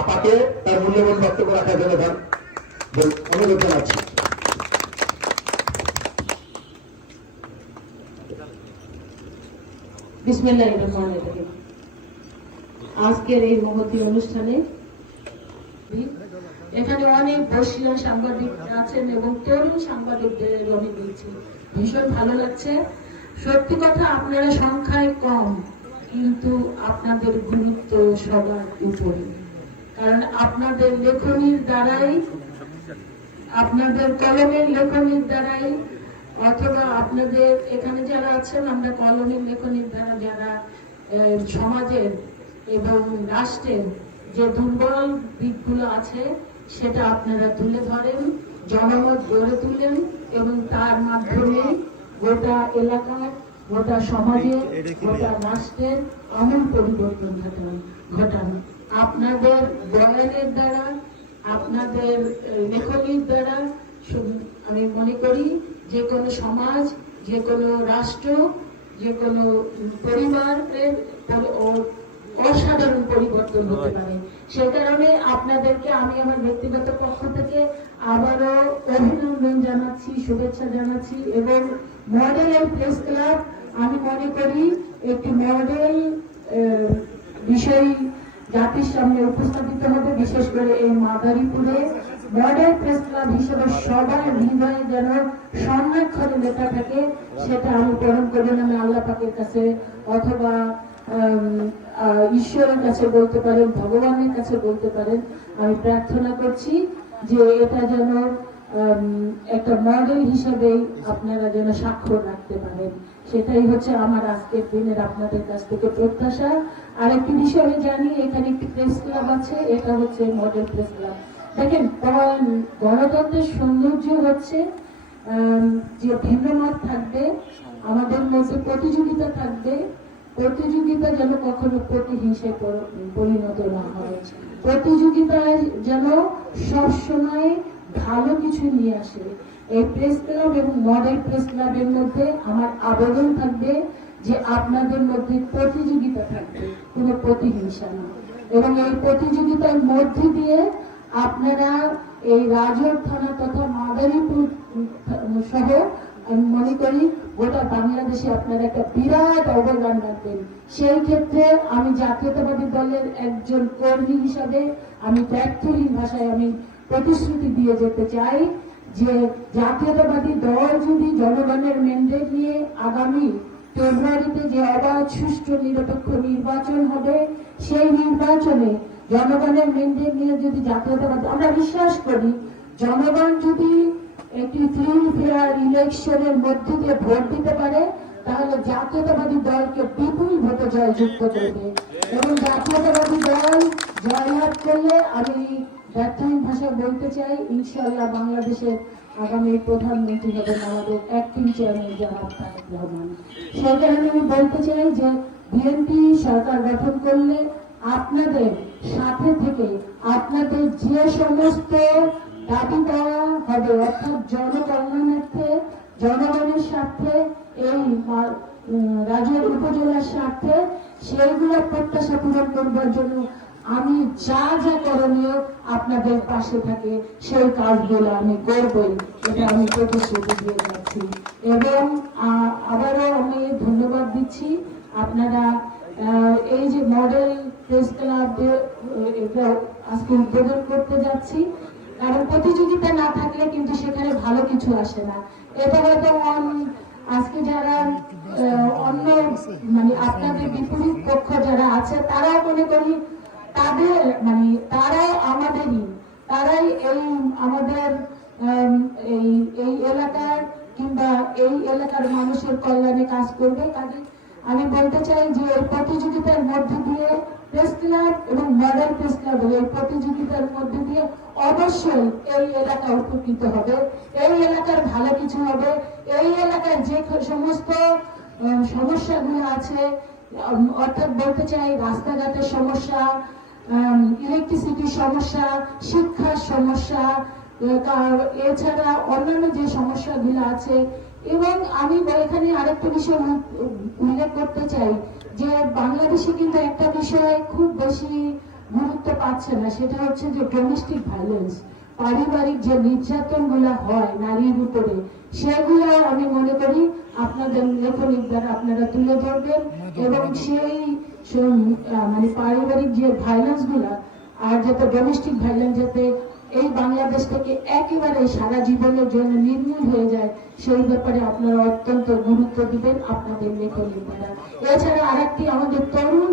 আপাকে তার মূল্যবান বক্তব্য রাখার জন্য অনুরোধ জানাচ্ছি। আজকের এই মহতী অনুষ্ঠানে এখানে অনেক বর্ষীয় সাংবাদিক আছেন এবং তরুণ সাংবাদিকদের আমি দিয়েছি। ভীষণ ভালো লাগছে। সত্যি কথা, আপনারা সংখ্যায় কম, কিন্তু আপনাদের গুরুত্ব সবার উপরে কারণ আপনাদের লেখনির দ্বারাই আপনাদের কলমের লেখনির দ্বারাই অথবা আপনাদের এখানে যারা আছেন আমরা কলমের লেখনির দ্বারা যারা সমাজের এবং রাষ্ট্রের যে দুর্বল দিকগুলো আছে সেটা আপনারা তুলে ধরেন জনমত গড়ে তুলেন এবং তার মাধ্যমে গোটা এলাকার গোটা সমাজের গোটা রাষ্ট্রের আমূল পরিবর্তন ঘটান ঘটান। আপনাদের বয়ানের দ্বারা, আপনাদের লেখনীর দ্বারা আমি মনে করি, যে কোনো সমাজ, যে কোনো রাষ্ট্র, যে কোনো পরিবারের অসাধারণ পরিবর্তন হতে পারে। সে কারণে আপনাদেরকে আমি আমার ব্যক্তিগত পক্ষ থেকে আবারও অভিনন্দন জানাচ্ছি, শুভেচ্ছা জানাচ্ছি এবং মডেল এই প্রেস ক্লাব, আমি মনে করি, একটি মডেল বিষয় জাতির সামনে উপস্থাপিত হবে, বিশেষ করে এই মাদারীপুরে। মডেল প্রেস ক্লাব হিসেবে সবার হৃদয়ে যেন স্বর্ণাক্ষরে লেখা থাকে, সেটা আমি পরম করে নামে আল্লাহ পাকের কাছে অথবা ঈশ্বরের কাছে বলতে পারেন, ভগবানের কাছে বলতে পারেন, আমি প্রার্থনা করছি যে এটা যেন একটা মডেল হিসেবেই আপনারা যেন স্বাক্ষর রাখতে পারেন। সেটাই হচ্ছে আমার আজকের দিনের আপনাদের কাছ থেকে প্রত্যাশা। আর একটি বিষয় জানি, এখানে একটি প্রেস ক্লাব আছে, এটা হচ্ছে মডেল প্রেস ক্লাব দেখেন গণ- গণতন্ত্রের সৌন্দর্য হচ্ছে যে ভিন্ন মত থাকবে, আমাদের মধ্যে প্রতিযোগিতা থাকবে, প্রতিযোগিতা যেন কখনো প্রতিহিংসায় পরিণত না হয়। প্রতিযোগিতায় যেন সবসময় ভালো কিছু নিয়ে আসে। এই প্রেস ক্লাব এবং মডেল প্রেস ক্লাবের মধ্যে আমার আবেদন থাকবে যে আপনাদের মধ্যে প্রতিযোগিতা থাকবে, কোনো প্রতিহিংসা না। এবং এই প্রতিযোগিতার মধ্যে দিয়ে আপনারা এই রাজর থানা তথা মাদারীপুর সহ, আমি মনে করি গোটা বাংলাদেশে আপনারা একটা বিরাট অবদান রাখবেন। সেই ক্ষেত্রে আমি জাতীয়তাবাদী দলের একজন কর্মী হিসাবে আমি ব্যর্থহীন ভাষায় আমি প্রতিশ্রুতি দিয়ে যেতে চাই যে জাতীয়তাবাদী দল যদি জনগণের ম্যান্ডেট নিয়ে আগামী ফেব্রুয়ারিতে যে অবাধ, সুষ্ঠু, নিরপেক্ষ নির্বাচন হবে, সেই নির্বাচনে জনগণের ম্যান্ডেট নিয়ে যদি জাতীয়তাবাদী, আমরা বিশ্বাস করি জনগণ যদি একটি ফ্রি ফেয়ার ইলেকশনের মধ্যে দিয়ে ভোট দিতে পারে, তাহলে জাতীয়তাবাদী দলকে বিপুল ভোটে জয়যুক্ত করবে। এবং জাতীয়তাবাদী দল জয়লাভ করলে আমি ব্যর্থহীন ভাষায় বলতে চাই, ইনশাআল্লাহ বাংলাদেশের আগামী প্রধানমন্ত্রী হবেন আমাদের অ্যাক্টিং চেয়ারম্যান জনাব তারেক রহমান। সেই কারণে আমি বলতে চাই যে বিএনপি সরকার গঠন করলে আপনাদের সাথে থেকে আপনাদের যে সমস্ত দাবি দেওয়া হবে, অর্থাৎ জনকল্যাণার্থে, জনগণের স্বার্থে, এই রাজের উপজেলার স্বার্থে, সেইগুলো প্রত্যাশা পূরণ করবার জন্য আমি যা যা আপনাদের পাশে থাকে, সেই কাজগুলো আমি করবই, এটা আমি প্রতিশ্রুতি দিয়ে যাচ্ছি। এবং আবারও আমি ধন্যবাদ দিচ্ছি আপনারা এই যে মডেল প্রেস ক্লাব আজকে উদ্বোধন করতে যাচ্ছি। কারণ প্রতিযোগিতা না থাকলে কিন্তু সেখানে ভালো কিছু আসে না। এটা হয়তো আজকে যারা অন্য মানে আপনাদের বিপরীত পক্ষ যারা আছে, তারাও মনে করি তাদের মানে তারাই আমাদেরই, তারাই এই আমাদের এই এই এলাকার কিংবা এই এলাকার মানুষের কল্যাণে কাজ করবে। কাজে আমি বলতে চাই যে এই প্রতিযোগিতার মধ্যে দিয়ে প্রেস ক্লাব এবং মডেল প্রেস ক্লাব এই প্রতিযোগিতার মধ্যে দিয়ে অবশ্যই এই এলাকা উপকৃত হবে। এই এলাকার ভালো কিছু হবে। এই এলাকার যে সমস্ত সমস্যাগুলো আছে অর্থাৎ বলতে চাই রাস্তাঘাটের সমস্যা ইলেকট্রিসিটির সমস্যা শিক্ষার সমস্যা এছাড়া অন্যান্য যে সমস্যাগুলো আছে। এবং আমি এখানে আরেকটা বিষয় উল্লেখ করতে চাই যে বাংলাদেশে কিন্তু একটা বিষয় খুব বেশি গুরুত্ব পাচ্ছে না সেটা হচ্ছে যে ডোমেস্টিক ভায়োলেন্স পারিবারিক যে নির্যাতনগুলা হয় নারীর উপরে সেগুলো আমি মনে করি আপনাদের লেখনির দ্বারা আপনারা তুলে ধরবেন। এবং সেই মানে পারিবারিক যে ভাইলেন্সগুলা আর যাতে ডোমেস্টিক ভায়োলেন্স যাতে এই বাংলাদেশ থেকে একেবারে সারা জীবনের জন্য নির্মূল হয়ে যায়, সেই ব্যাপারে আপনারা অত্যন্ত গুরুত্ব দিবেন, আপনাদের লেখনের এছাড়া আরেকটি আমাদের তরুণ